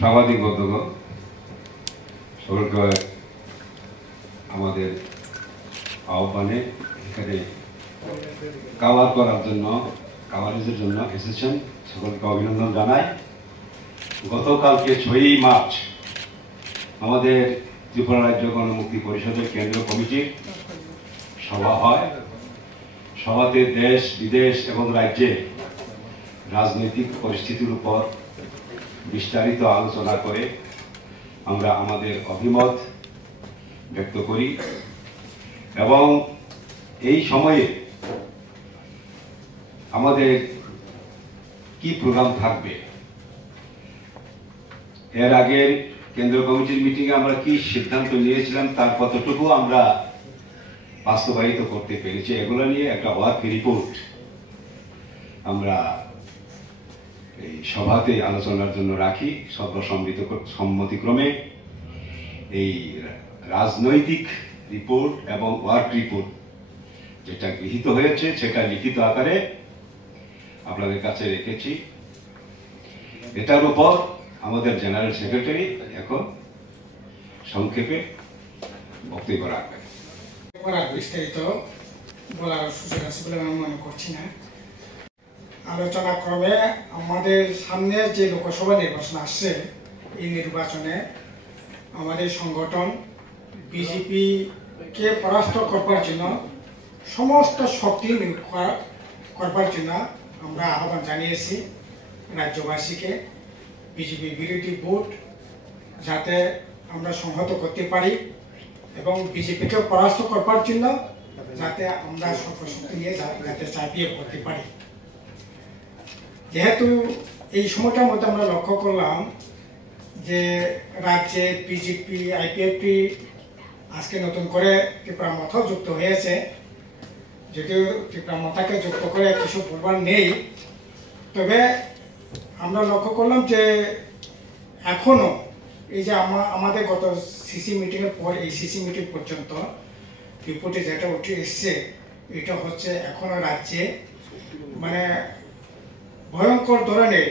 সাংবাদিক বন্ধুগণ, সকলকে আমাদের আহ্বানে এখানে কাভারেজের জন্য এসেছেন, সকলকে অভিনন্দন জানাই। গতকালকে 6ই মার্চ আমাদের ত্রিপুরা রাজ্য গণমুক্তি পরিষদের কেন্দ্রীয় কমিটির সভা হয়। সভাতে দেশ বিদেশ এবং রাজ্যে রাজনৈতিক পরিস্থিতির উপর বিস্তারিত আলোচনা করে আমরা আমাদের অভিমত ব্যক্ত করি এবং এই সময়ে আমাদের কি প্রোগ্রাম থাকবে, এর আগের কেন্দ্রীয় কমিটির মিটিংয়ে আমরা কি সিদ্ধান্ত নিয়েছিলাম তার কতটুকু আমরা বাস্তবায়িত করতে পেরেছি, এগুলো নিয়ে একটা ওয়ার্ক রিপোর্ট আমরা এই সভাতে আলোচনার জন্য রাখি। সর্বসম্মতিক্রমে এই রাজনৈতিক রিপোর্ট এবং ওয়ার্ক রিপোর্ট যেটা গৃহীত হয়েছে সেটা লিখিত আকারে আপনাদের কাছে রেখেছি। এটার উপর আমাদের জেনারেল সেক্রেটারি এখন সংক্ষেপে বক্তব্য রাখবেন। বিস্তারিত বলার সুযোগ আছে বলে আমি মনে করছি না। আলোচনা ক্রমে আমাদের সামনে যে লোকসভা নির্বাচন আসছে, এই নির্বাচনে আমাদের সংগঠন বিজেপিকে পরাস্ত করবার জন্য সমস্ত শক্তি নিয়োগ করবার জন্য আমরা আহ্বান জানিয়েছি রাজ্যবাসীকে। বিজেপি বিরোধী ভোট যাতে আমরা সংহত করতে পারি এবং বিজেপিকে পরাস্ত করবার জন্য যাতে আমরা সর্বশক্তি নিয়ে যাতে চাপিয়ে পড়তে পারি। যেহেতু এই সময়টার মধ্যে আমরা লক্ষ্য করলাম যে রাজ্যে বিজেপি আইপিএফটি আজকে নতুন করে ত্রিপুরা মথাও যুক্ত হয়েছে, যদিও ত্রিপুরা মথাকে যুক্ত করে কিছু বলবার নেই, তবে আমরা লক্ষ্য করলাম যে এখনো এই যে আমাদের গত সিসি মিটিংয়ের পর এই সিসি মিটিং পর্যন্ত রিপোর্টে যেটা উঠে এসছে, এটা হচ্ছে এখনো রাজ্যে মানে ভয়ঙ্কর ধরনের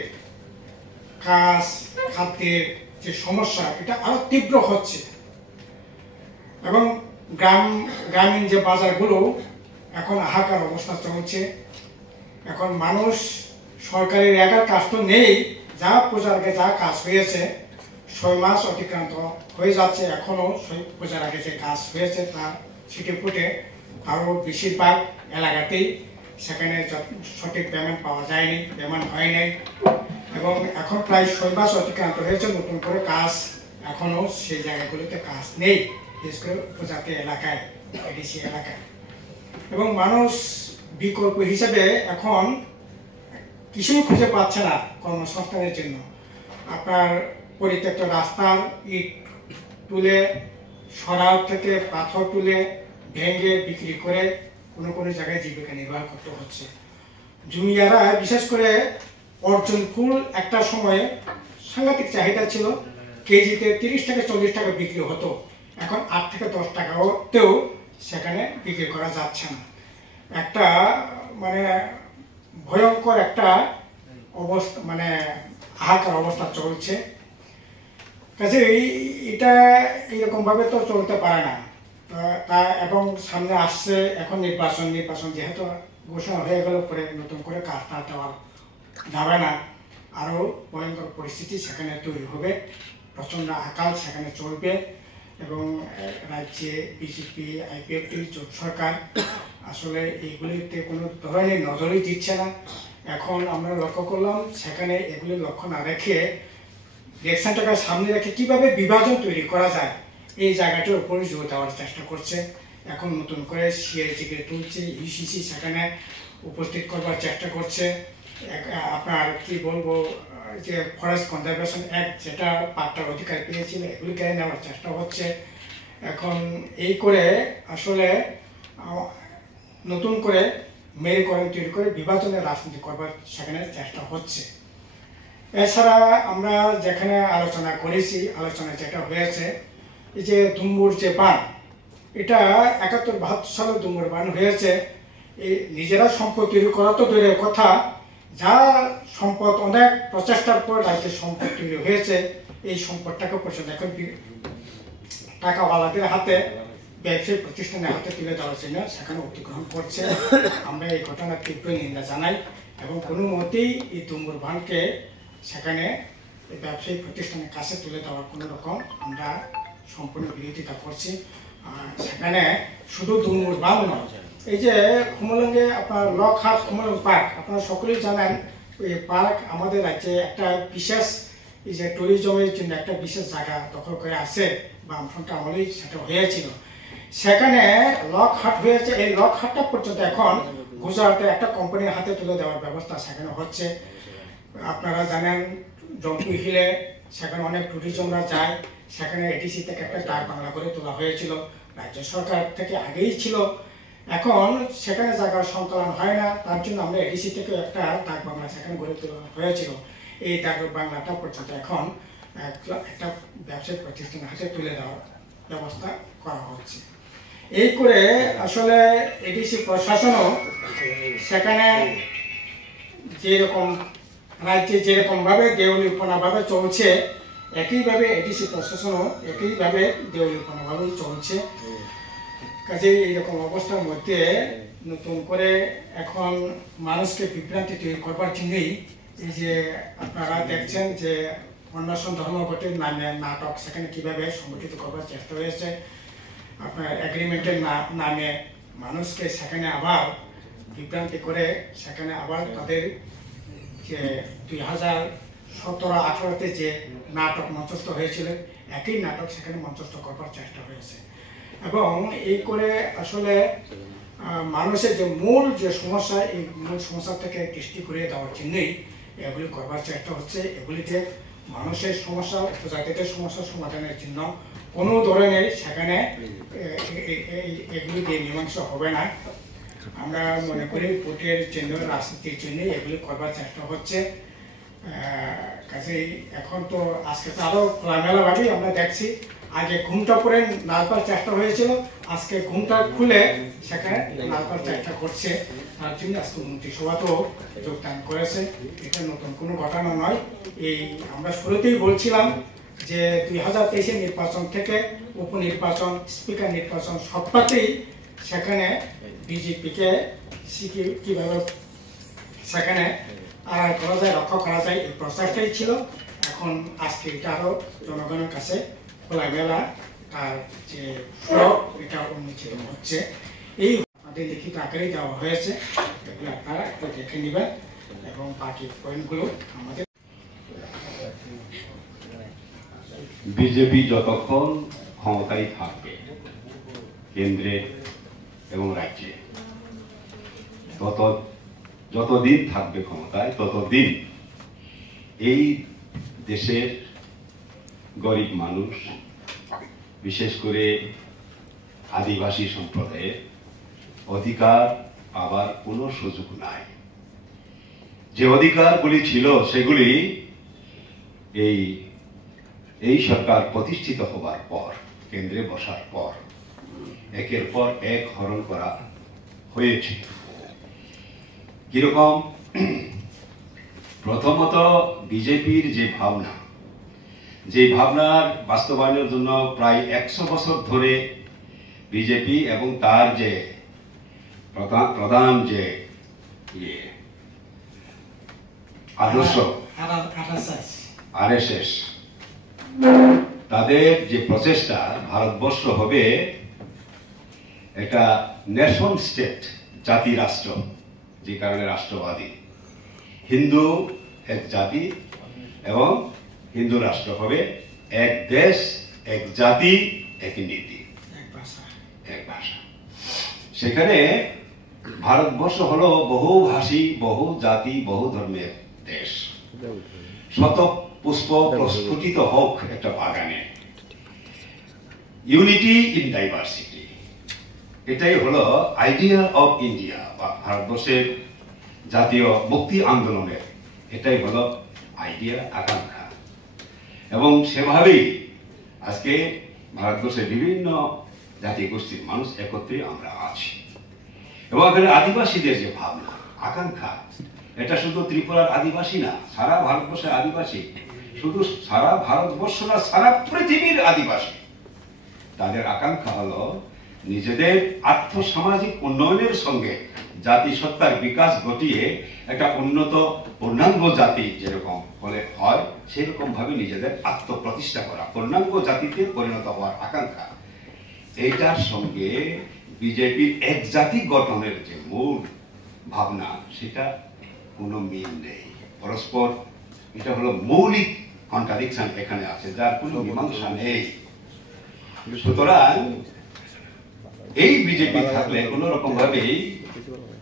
খাদ্যের যে সমস্যা এটা আরো তীব্র হচ্ছে এবং গ্রামীণ যে বাজারগুলো এখন হাহাকার অবস্থা চলছে। এখন মানুষ সরকারের একার কাজ তো নেই, যা পূজার আগে যা কাজ হয়েছে 6 মাস অতিক্রান্ত হয়ে যাচ্ছে, এখনো পূজার আগে যে কাজ হয়েছে তা ছিটে ফুটে আরও বেশিরভাগ এলাকাতেই সেখানে সঠিক পেমেন্ট পাওয়া যায়নি, পেমেন্ট হয় নাই এবং এখন প্রায় 6 মাস অতিক্রান্ত হয়েছে, নতুন করে কাজ এখনো সেই জায়গাগুলিতে কাজ নেই, বিশেষ করে উপজাতি এলাকায়, এডিসি এলাকায়। এবং মানুষ বিকল্প হিসেবে এখন কিছুই খুঁজে পাচ্ছে না কর্মসংস্থানের জন্য। আপনার পরিত্যক্ত রাস্তার ইট তুলে, সরাল থেকে পাথর তুলে ভেঙে বিক্রি করে কোনো জায়গায় জীবিকা নির্বাহ করতে হচ্ছে। জুনিয়ারা বিশেষ করে অর্জুন ফুল একটা সময়ে সাংঘাতিক চাহিদা ছিল, কেজিতে 30 থেকে 40 টাকা বিক্রি হতো, এখন 8 থেকে 10 টাকাতেও সেখানে বিক্রি করা যাচ্ছে না। একটা মানে ভয়ঙ্কর একটা অবস্থা, মানে হাহাকার অবস্থা চলছে। কাজে এটা এইরকমভাবে তো চলতে পারে না। তা এবং সামনে আসছে এখন নির্বাচন যেহেতু ঘোষণা হয়ে গেল, পরে নতুন করে কাজ দেওয়া যাবে না, আরও ভয়ঙ্কর পরিস্থিতি সেখানে তৈরি হবে, প্রচণ্ড আকাল সেখানে চলবে এবং রাজ্যে বিজেপি আইপিএফটি জোট সরকার আসলে এইগুলিতে কোনো ধরনের নজরই দিচ্ছে না। এখন আমরা লক্ষ্য করলাম সেখানে এগুলি লক্ষ্য না রেখে ইলেকশনটাকে সামনে রেখে কীভাবে বিভাজন তৈরি করা যায় এই জায়গাটার উপরে জোর দেওয়ার চেষ্টা করছে। এখন নতুন করে সিআইটিকে তুলছে, ইউসিসি সেখানে উপস্থিত করবার চেষ্টা করছে। আপনার কি বলবো, যে ফরেস্ট কনজারভেশন অ্যাক্ট যেটা পাট্টার অধিকার পেয়েছিল এগুলি কেড়ে নেওয়ার চেষ্টা হচ্ছে। এখন এই করে আসলে নতুন করে মেরুকরণ তৈরি করে বিভাজনের রাজনীতি করবার সেখানে চেষ্টা হচ্ছে। এছাড়া আমরা যেখানে আলোচনা করেছি, আলোচনা যেটা হয়েছে এই যে দুম্বুর যে বান, এটা 71-72 সালে দুম্বুর বান হয়েছে। এই নিজেরা সম্পদ তৈরি করা তো দূরের কথা, যা সম্পদ অনেক প্রচেষ্টার পর রাজ্যের সম্পদ তৈরি হয়েছে এই সম্পদটাকে পর্যন্ত এখন টাকাওয়ালাদের হাতে, ব্যবসায়িক প্রতিষ্ঠানের হাতে তুলে দেওয়ার জন্য সেখানে অতিক্রম করছে। আমরা এই ঘটনার তীব্র নিন্দা জানাই এবং কোনো মতেই এই ধূম্রপানকে সেখানে ব্যবসায়িক প্রতিষ্ঠানের কাছে তুলে দেওয়ার কোনো রকম আমরা সম্পূর্ণ বিরোধিতা করছি। সেখানে শুধু ধূম্রপান নয়, এই যে খুমলঙ্গে আপনার লকহাট খুমলং পার্ক, আপনারা সকলেই জানেন এই পার্ক আমাদের রাজ্যে একটা বিশেষ, এই যে ট্যুরিজমের জন্য একটা বিশেষ জায়গা দখল করে আছে, বামফ্রন্ট আমলেই সেটা হয়েছিল। সেখানে লকহাট হয়েছে, এই লকহাটটা পর্যন্ত এখন গুজরাটে একটা কোম্পানির হাতে তুলে দেওয়ার ব্যবস্থা সেখানে হচ্ছে। আপনারা জানেন জম্পু হিলে সেখানে অনেক ট্যুরিজমরা যায়, সেখানে এডিসি থেকে একটা ডাক বাংলা করে তোলা হয়েছিল, রাজ্য সরকার থেকে আগেই ছিল। এখন সেখানে জায়গার সংকলন হয় না, তার জন্য আমরা এডিসি থেকে একটা ডাক বাংলা সেখানে গড়ে তোলা হয়েছিল। এই ডাক বাংলাটা পর্যন্ত এখন একটা ব্যবসায়িক প্রতিষ্ঠানের হাতে তুলে দেওয়ার ব্যবস্থা করা হচ্ছে। এই করে আসলে এডিসি প্রশাসনও সেখানে যেরকম রাজ্যে যেরকমভাবে দেউলিপনাভাবে চলছে, একইভাবে এডিসি প্রশাসনও একইভাবে দেউলিপনাভাবেই চলছে। কাজেই এইরকম অবস্থার মধ্যে নতুন করে এখন মানুষকে বিভ্রান্তি তৈরি করবার জন্যই এই যে আপনারা দেখছেন যে অন্বেষণ ধর্মঘটের নামে নাটক সেখানে কিভাবে সংগঠিত করবার চেষ্টা হয়েছে। আপনার এগ্রিমেন্টের নামে মানুষকে সেখানে আবার বিভ্রান্তি করে সেখানে আবার তাদের যে 2017-18-তে যে নাটক মঞ্চস্থ হয়েছিল একই নাটক সেখানে মঞ্চস্থ করবার চেষ্টা হয়েছে। এবং এই করে আসলে মানুষের যে মূল যে সমস্যা, এই মূল সমস্যা থেকে দৃষ্টি ঘুরিয়ে দেওয়ার জন্যই এগুলি করবার চেষ্টা হচ্ছে। এগুলিতে মানুষের সমস্যা, প্রজাতিদের সমস্যা সমাধানের জন্য কোনো ধরনের সেখানে এগুলি দিয়ে মীমাংসা হবে না। আমরা মনে করি ভোটের জন্য, রাজনীতির জন্য এগুলি করবার চেষ্টা হচ্ছে। কাজেই এখন তো আজকে তো আরো খোলামেলাভাবেই আমরা দেখছি, আগে ঘুমটা পরে নাড়বার চেষ্টা হয়েছিল, আজকে ঘুমটা খুলে সেখানে নাড়বার চেষ্টা করছে। তার জন্য আজকে মন্ত্রিসভাতেও যোগদান করেছে। এটা নতুন কোনো ঘটনা নয়। এই আমরা শুরুতেই বলছিলাম যে 2023-এর নির্বাচন থেকে উপনির্বাচন, স্পিকার নির্বাচন সবটাতেই সেখানে বিজেপিকে কিভাবে সেখানে আড়াল করা যায়, রক্ষা করা যায়, এই প্রচেষ্টাই ছিল। এখন আজকে এটা আরো জনগণের কাছে খোলামেলা তার যে সুযোগ এটা উন্মোচিত হচ্ছে। এই আমাদের লিখিত আকারেই দেওয়া হয়েছে, এগুলো আপনারা একটু দেখে নেবেন এবং বাকি পয়েন্টগুলো আমাদের। বিজেপি যতক্ষণ ক্ষমতায় থাকবে কেন্দ্রে এবং রাজ্যে, যতদিন থাকবে ক্ষমতায় ততদিন এই দেশের গরিব মানুষ, বিশেষ করে আদিবাসী সম্প্রদায়ের অধিকার পাবার কোনো সুযোগ নাই। যে অধিকারগুলি ছিল সেগুলি এই সরকার প্রতিষ্ঠিত হবার পর, কেন্দ্রে বসার পর একের পর এক হরণ করা হয়েছে। কিরকম? প্রথমত বিজেপির যে ভাবনা, যে ভাবনার বাস্তবায়নের জন্য প্রায় 100 বছর ধরে বিজেপি এবং তার যে প্রধান যে আদর্শ RSS, তাদের যে প্রচেষ্টা ভারতবর্ষ হবে একটা নেশন স্টেট, জাতি রাষ্ট্র, যে কারণে রাষ্ট্রবাদী, হিন্দু এক জাতি এবং হিন্দু রাষ্ট্র হবে, এক দেশ এক জাতি এক নীতি এক ভাষা। সেখানে ভারতবর্ষ হলো বহুভাষী, বহু জাতি, বহু ধর্মের দেশ। শত পুষ্প প্রস্ফুটিত হোক একটা বাগানে, ইউনিটি ইন ডাইভার্সিটি, এটাই হলো আইডিয়া অফ ইন্ডিয়া বা ভারতবর্ষের জাতীয় মুক্তি আন্দোলনের এটাই হলো আইডিয়া, আকাঙ্ক্ষা। এবং সেভাবেই আজকে ভারতবর্ষের বিভিন্ন জাতি গোষ্ঠীর মানুষ একত্রে আমরা আছি। এবং এখানে আদিবাসীদের যে ভাবনা, আকাঙ্ক্ষা, এটা শুধু ত্রিপুরার আদিবাসী না, সারা ভারতবর্ষের আদিবাসী শুধু সারা ভারতবর্ষ না, সারা পৃথিবীর আদিবাসী, তাদের আকাঙ্ক্ষা হলো নিজেদের আর্থসামাজিক উন্নয়নের সঙ্গে জাতিসত্তার বিকাশ ঘটিয়ে একটা উন্নত পূর্ণাঙ্গ জাতি যেরকম হলে হয় সেরকম ভাবে নিজেদের আত্মপ্রতিষ্ঠা করা, পূর্ণাঙ্গ জাতিতে পরিণত হওয়ার আকাঙ্ক্ষা। এইটার সঙ্গে বিজেপির এক জাতি গঠনের যে মূল ভাবনা, সেটা কোনো মিল নেই, পরস্পর এটা হলো মৌলিক কন্ট্রাডিকশন এখানে আছে, যার কোনো মীমাংসা নেই। সুতরাং এই বিজেপি থাকলে কোন রকম ভাবে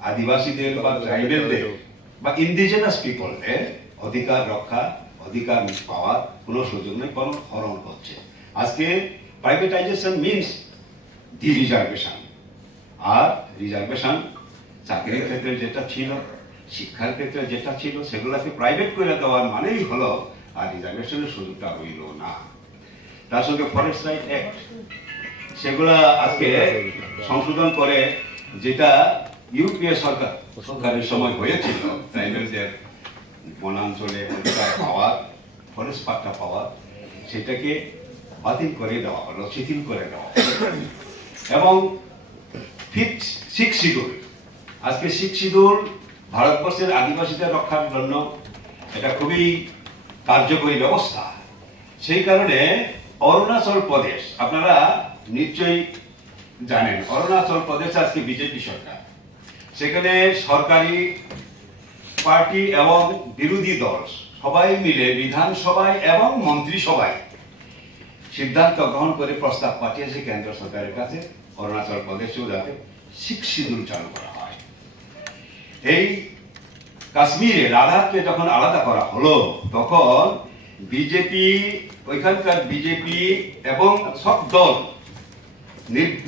আদিবাসীদের বা ট্রাইবেলদের বা ইন্ডিজিনাস পিপলদের অধিকার রক্ষা, অধিকার পাওয়ার কোন সুযোগ নেই, বরং হরণ হচ্ছে। আজকে প্রাইভেটাইজেশন মিনস ডি রিজার্ভেশন, আর রিজার্ভেশন চাকরির ক্ষেত্রে যেটা ছিল, শিক্ষার ক্ষেত্রে যেটা ছিল, সেগুলোকে প্রাইভেট করে দেওয়ার মানেই হলো আর রিজার্ভেশনের সুযোগটা হইল না। তার সঙ্গে ফরেস্ট রাইট অ্যাক্ট, সেগুলা আজকে সংশোধন করে, যেটা ইউপিএ সরকারের সময় হয়েছিল, ট্রাইবেলদের বনাঞ্চলে অধিকার পাওয়ার, ফরেস্ট পাট্টা পাওয়ার, সেটাকে বাতিল করে দেওয়া হলো, শিথিল করে দেওয়া হলো। এবং সিক্স শিডিউল, আজকে সিক্স শিডিউল ভারতবর্ষের আদিবাসীদের রক্ষার জন্য এটা খুবই কার্যকরী ব্যবস্থা। সেই কারণে অরুণাচল প্রদেশ, আপনারা নিশ্চয়ই জানেন, অরুণাচল প্রদেশ আজকে বিজেপি সরকার, সেখানে সরকারি পার্টি এবং বিরোধী দল সবাই মিলে বিধানসভায় এবং মন্ত্রিসভায় সিদ্ধান্ত গ্রহণ করে প্রস্তাব পাঠিয়েছে কেন্দ্র সরকারের কাছে, অরুণাচল প্রদেশেও যাতে সিক্স শিডিউল চালু করা হয়। এই কাশ্মীরে লাদাখকে যখন আলাদা করা হলো, তখন বিজেপি, ওইখানকার বিজেপি এবং সব দল,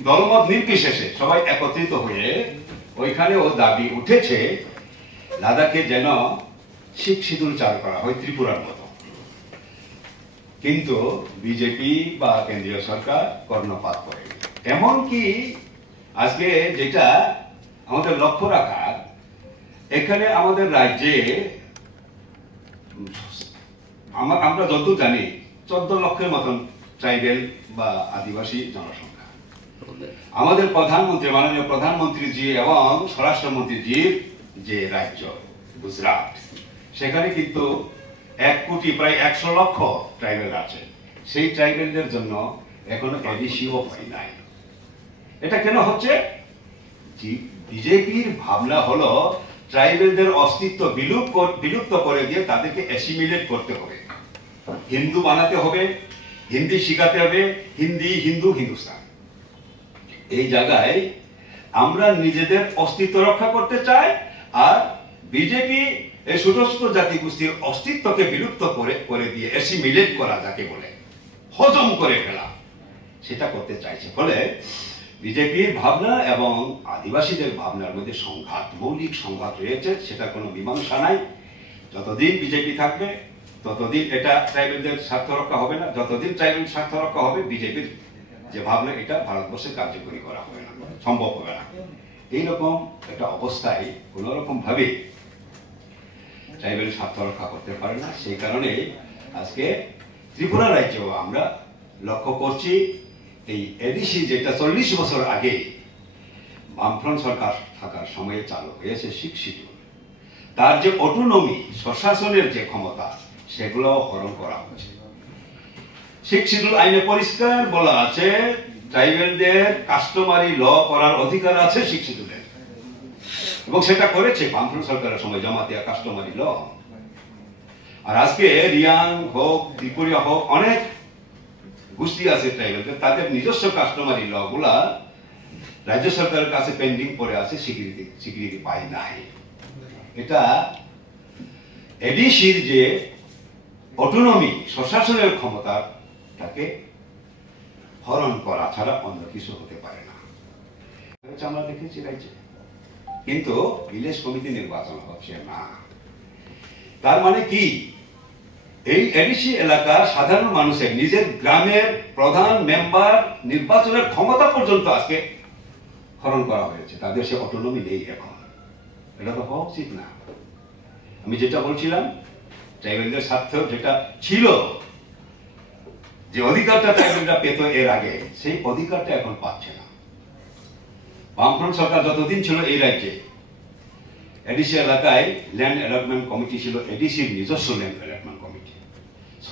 দলমত নির্বিশেষে সবাই একত্রিত হয়ে ওইখানেও দাবি উঠেছে লাদাখে যেন সিক্স শিডিউল চালু করা হয় ত্রিপুরার মতো। কিন্তু বিজেপি বা কেন্দ্রীয় সরকার কর্ণপাত করে। এমনকি আজকে যেটা আমাদের লক্ষ্য রাখার, এখানে আমাদের রাজ্যে আমরা যত জানি 14 লক্ষের মতন ট্রাইবেল বা আদিবাসী জনসংখ্যা। আমাদের প্রধানমন্ত্রী, মাননীয় প্রধানমন্ত্রীজি এবং স্বরাষ্ট্রমন্ত্রীজির যে রাজ্য গুজরাট, সেখানে কিন্তু 1 কোটি প্রায় 100 লক্ষ ট্রাইবেল আছে। সেই ট্রাইবেলদের জন্য এখনো এডিসিও হয় নাই। এটা কেন হচ্ছে? বিজেপির ভাবনা হলো ট্রাইবেলদের অস্তিত্ব বিলুপ্ত করে দিয়ে তাদেরকে অ্যাসিমিলেট করতে হবে, হিন্দু বানাতে হবে, হিন্দি শিখাতে হবে, হিন্দি, হিন্দু, হিন্দুস্তান। এই জায়গায় আমরা নিজেদের অস্তিত্ব রক্ষা করতে চাই, আর বিজেপি এই ছোট ছোট জাতি গোষ্ঠীর অস্তিত্বকে বিলুপ্ত করে দিয়ে অ্যাসিমিলেট করা, যাকে বলে হজম করে ফেলা, সেটা করতে চাইছে। ফলে বিজেপির ভাবনা এবং আদিবাসীদের ভাবনার মধ্যে সংঘাত, মৌলিক সংঘাত রয়েছে, সেটা কোনো মীমাংসা নাই। যতদিন বিজেপি থাকবে ততদিন এটা ট্রাইবেলদের স্বার্থ রক্ষা হবে না, যতদিন ট্রাইবেল স্বার্থ রক্ষা হবে বিজেপির যে ভাবনা, এটা ভারতবর্ষে কার্যকরী করা হবে না, সম্ভব হবে না। এইরকম একটা অবস্থায় কোন রকম ভাবে ট্রাইবেল স্বার্থ রক্ষা করতে পারে না। সেই কারণে আজকে ত্রিপুরা রাজ্যেও আমরা লক্ষ্য করছি, এই এডিসি যেটা 40 বছর আগে বামফ্রন্ট সরকার থাকার সময়ে চালু হয়েছে সিক্স শিডিউল, তার যে অটোনমি, স্বশাসনের যে ক্ষমতা, সেগুলো হরণ করা হচ্ছে। সিক্স শিডিউল আইনে পরিষ্কার বলা আছে ট্রাইবেলদের কাস্টমারি ল করার অধিকার আছে সিক্স শিডিউলের, এবং সেটা করেছে বামফ্রন্ট সরকারের সময় জমাতিয়া কাস্টমারি ল। আর আজকে রিয়াং হোক, ত্রিপুরা হোক, অনেক গোষ্ঠী আছে ট্রাইবেলদের, তাদের নিজস্ব কাস্টমারি ল গুলা রাজ্য সরকারের কাছে পেন্ডিং পড়ে আছে, স্বীকৃতি পায় নাই। এটা এডিসির যে অটোনমি, স্বশাসনের ক্ষমতা, তাকে হরণ করা ছাড়া অন্য কিছু হতে পারে না। আমরা দেখেছি রাজ্যে, কিন্তু ভিলেজ কমিটি নির্বাচন হচ্ছে না। তার মানে কি? এই এডিসি এলাকার সাধারণ মানুষের নিজের গ্রামের প্রধান মেম্বার নির্বাচনের ক্ষমতা পর্যন্ত আজকে হরণ করা হয়েছে, তাদের সে অটোনমি নেই এখন। এটা তো হওয়া উচিত না। আমি যেটা বলছিলাম, ট্রাইবেলদের স্বার্থেও যেটা ছিল, যে অধিকারটা ট্রাইবেলরা পেত এর আগে, সেই অধিকারটা এখন পাচ্ছে না। বামফ্রন্ট সরকার যতদিন ছিল এই রাজ্যে, এডিসি এলাকায় ল্যান্ড অ্যালটমেন্ট কমিটি ছিল, এডিসির নিজস্ব ল্যান্ড অ্যালটমেন্ট কমিটি।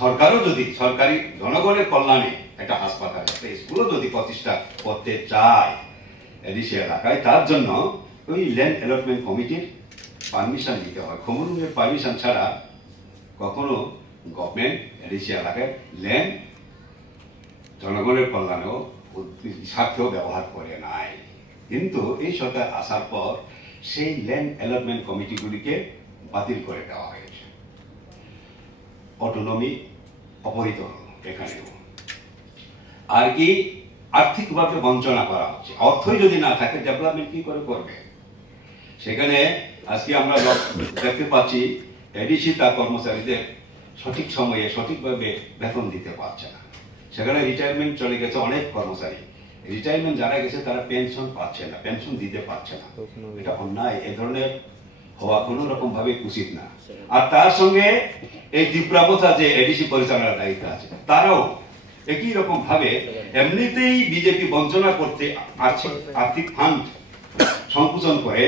সরকারও যদি সরকারি জনগণের কল্যাণে একটা হাসপাতাল, একটা স্কুলও যদি প্রতিষ্ঠা করতে চায় এডিসি এলাকায়, তার জন্য ওই ল্যান্ড অ্যালটমেন্ট কমিটির পারমিশন দিতে হয়। খবরের পারমিশন ছাড়া কখনো গভর্নমেন্ট এডিসি এলাকায় ল্যান্ড জনগণের কল্যাণেও স্বার্থেও ব্যবহার করে নাই। কিন্তু এই সরকার আসার পর সেই ল্যান্ড অ্যালটমেন্ট কমিটিগুলিকে বাতিল করে দেওয়া হয়েছে, অটোনমি অপহৃত হল এখানেও। আর কি আর্থিকভাবে বঞ্চনা করা হচ্ছে। অর্থই যদি না থাকে ডেভেলপমেন্ট কি করে করবে? সেখানে আজকে আমরা দেখতে পাচ্ছি এডিসি তার কর্মচারীদের সঠিক সময়ে সঠিকভাবে বেতন দিতে পারছে না। সেখানে রিটায়ারমেন্ট চলে গেছে অনেক কর্মচারী, রিটায়ারমেন্ট যারা গেছে তারা পেনশন পাচ্ছে না, পেনশন দিতে পারছে না। এটা অন্যায়, এ ধরনের হওয়া কোনো রকম ভাবে উচিত না। আর তার সঙ্গে এই ত্রিপুরা প্রথা যে এডিসি পরিচালনার দায়িত্ব আছে, তারাও একই রকম ভাবে এমনিতেই বিজেপি বঞ্চনা করতে আর্থিক ফান্ড সংকুচন করে,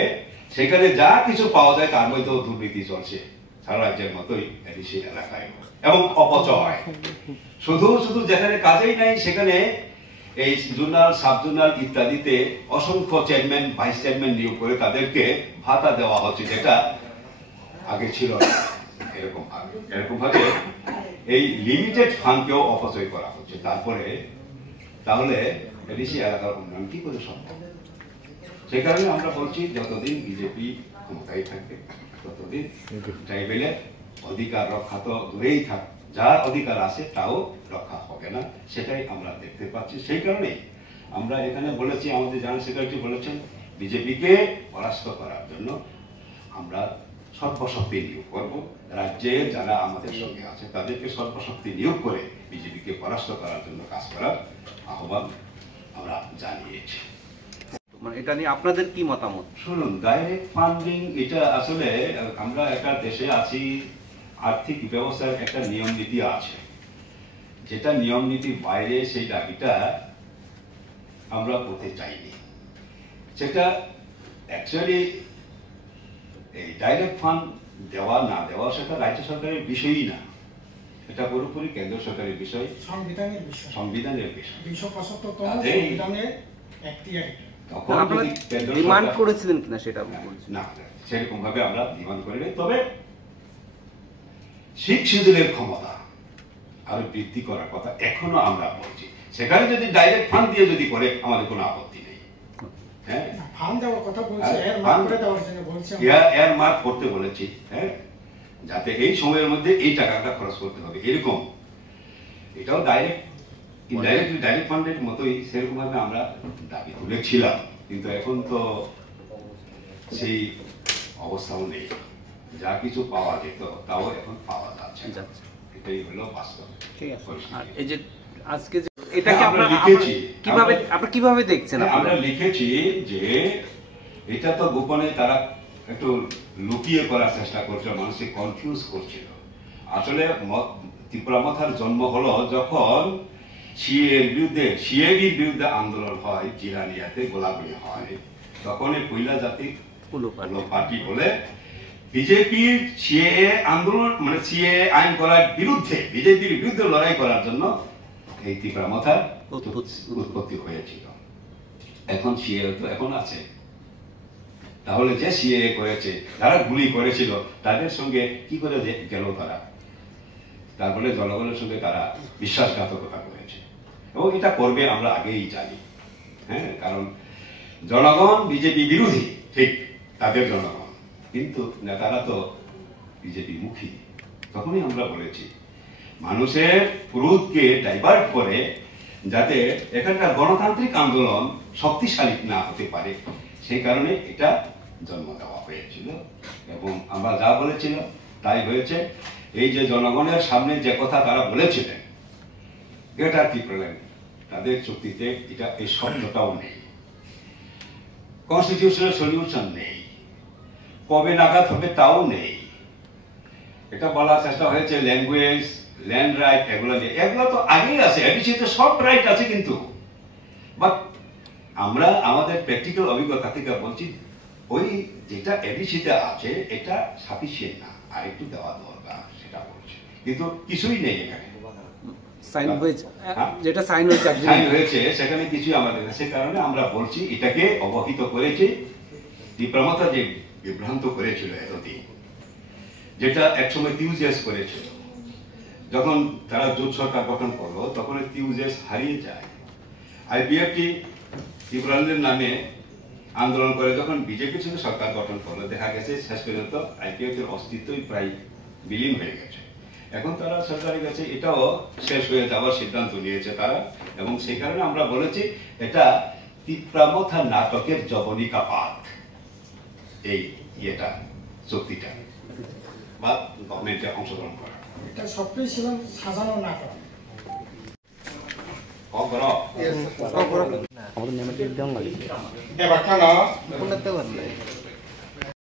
সেখানে যা কিছু পাওয়া যায় তার মধ্যেও দুর্নীতি চলছে সারা রাজ্যের মতোই এডিসি এলাকায়। এবং অপচয় শুধু শুধু যেখানে কাজেই নাই সেখানে এই জোনাল, সাব জোনাল ইত্যাদিতে অসংখ্য চেয়ারম্যান, ভাইস চেয়ারম্যান নিয়োগ করে তাদেরকে ভাতা দেওয়া হচ্ছে, যেটা আগে ছিল না। এরকম ভাবে এই লিমিটেড ফান্ডকেও অপচয় করা হচ্ছে। তারপরে তাহলে এডিসি এলাকার উন্নয়ন কি করে সম্ভব? সে কারণে আমরা বলছি, যতদিন বিজেপি ক্ষমতায় থাকবে ততদিন ট্রাইবেলের অধিকার রক্ষা তো দূরেই থাক, যার অধিকার আছে তাও রক্ষা হবে না, সেটাই আমরা দেখতে পাচ্ছি। সেই কারণেই আমরা এখানে বলেছি, আমাদের জেনারেল সেক্রেটারি বলেছেন, বিজেপিকে পরাস্ত করার জন্য আমরা সর্বশক্তি নিয়োগ করব। রাজ্যে যারা আমাদের সঙ্গে আছে তাদেরকে সর্বশক্তি নিয়োগ করে বিজেপিকে পরাস্ত করার জন্য কাজ করার আহ্বান আমরা জানিয়েছি। মানে এটা নিয়ে আপনাদের কি মতামত? শুনুন, ডাইরেক্ট ফান্ডিং এটা আসলে আমরা একটা দেশে আছি, আর্থিক ব্যবস্থার একটা নিয়ম নীতি আছে, যেটা নিয়ম নীতির বাইরে সেই দাবিটা আমরা করতে চাইনি। সেটা অ্যাকচুয়ালি এই ডাইরেক্ট ফান্ড দেওয়া না দেওয়া সেটা রাজ্য সরকারের বিষয়ই না, এটা পুরোপুরি কেন্দ্র সরকারের বিষয়, সংবিধানের বিষয়। 275তম সংবিধানের এখতিয়ার। তখন ডিমান্ড করেছিলেন কিনা সেটা না, সেরকম ভাবে আমরা ডিমান্ড করিনি। তবে শিখ শিডিউলের ক্ষমতা আরো বৃদ্ধি করার কথা এখনো আমরা বলছি। সেখানে যদি ডাইরেক্ট ফান্ড দিয়ে যদি করে আমাদের কোনো আপত্তি নেই। হ্যাঁ, ফান্ড দেওয়ার কথা বলছি, এর মার্ক করে দেওয়ার জন্য বলছি, এর মার্ক করতে বলেছি। হ্যাঁ, যাতে এই সময়ের মধ্যে এই টাকাটা খরচ করতে হবে এরকম। এটাও ডাইরেক্ট ইনডাইরেক্টলি ডাইরেক্ট ফান্ডের মতোই সেরকম ভাবে আমরা দাবি তুলেছিলাম, কিন্তু এখন তো সেই অবস্থাও নেই। যা কিছু পাওয়া যেত তাও এখন পাওয়া যাচ্ছে না, এটাই হলো বাস্তব। ঠিক আছে। আর এই যে আজকে এটাকে আমরা লিখেছি, কিভাবে দেখছেন? আমরা লিখেছি যে এটা তো গোপনে তারা একটু লুকিয়ে করার চেষ্টা করছে, মানুষকে কনফিউজ করছিল। আসলে ত্রিপুরা মাথার জন্ম হলো যখন সিএবির বিরুদ্ধে আন্দোলন হয়, জিরানিয়াতে গোলাগুলি হয়, তখন এই পৈলা জাতি পার্টি বলে বিজেপির সিএএ আন্দোলন, মানে সিএএ আইন করার বিরুদ্ধে, বিজেপির বিরুদ্ধে লড়াই করার জন্য এই ত্রিপুরা মাথার উৎপত্তি হয়েছিল। এখন সিএএ তো এখন আছে, তাহলে যে সিএএ করেছে, যারা গুলি করেছিল তাদের সঙ্গে কি করে গেল তারা? তারপরে জনগণের সঙ্গে তারা বিশ্বাসঘাতকতা করেছে, এবং এটা করবে আমরা আগেই জানি। হ্যাঁ, কারণ জনগণ বিজেপি বিরোধী, ঠিক তাদের জনগণ, কিন্তু নেতারা তো বিজেপি মুখী। তখনই আমরা বলেছি মানুষের ক্রোধকে ডাইভার্ট করে যাতে এখানকার গণতান্ত্রিক আন্দোলন শক্তিশালী না হতে পারে, সেই কারণে এটা জন্ম দেওয়া হয়েছিল। এবং আমরা যা বলেছিলাম তাই হয়েছে। এই যে জনগণের সামনে যে কথা তারা বলেছিলেন, গ্রেটার ত্রিপুরাল্যান্ড, তাদের চুক্তিতে এটা এই শব্দটাও নেই, কনস্টিটিউশনাল সলিউশন নেই, কবে নাগাদ হবে তাও নেই। এটা বলার চেষ্টা হয়েছে ল্যাঙ্গুয়েজ, ল্যান্ড রাইট, এগুলো নিয়ে। এগুলো তো আগেই আছে, এডিসিতে সব রাইট আছে, কিন্তু বাট আমরা আমাদের প্র্যাকটিক্যাল অভিজ্ঞতা থেকে বলছি ওই যেটা এডিসিতে আছে এটা সাফিসিয়েন্ট না, আর একটু দেওয়া দরকার, সেটা বলছে, কিন্তু কিছুই নেই এখানে। সাইন হয়েছে, হ্যাঁ? যেটা সাইন হয়েছে সাইন হয়েছে সেখানে কিছুই আমাদের না। সে কারণে আমরা বলছি এটাকে অবহিত করেছি। তীব্রমতা যে বিভ্রান্ত করেছিল এতদিন, যেটা একসময় টিউজেস করেছিল, যখন তারা জোট সরকার গঠন করলো তখন টিউজেস হারিয়ে যায়। আইপিএফটি ত্রিপুরানদের নামে আন্দোলন করে যখন বিজেপির সঙ্গে সরকার গঠন করলো, দেখা গেছে শেষ পর্যন্ত আইপিএফ এর অস্তিত্বই প্রায় বিলীন হয়ে গেছে। এখন তারা সরকারের কাছে এটাও শেষ হয়ে যাওয়ার সিদ্ধান্ত নিয়েছে তারা, এবং সেই কারণে আমরা বলেছি এটা তীব্রমথা নাটকের জবনিকা পাঠ, এই ইয়েটা চুক্তিটা বা গভর্নমেন্টে অংশগ্রহণ করা। এটা সবটাই ছিল সাজানো নাটক। আমাদের নেমেটিভ দেওয়া লাগে এবার কেন কোনটাতে পারলে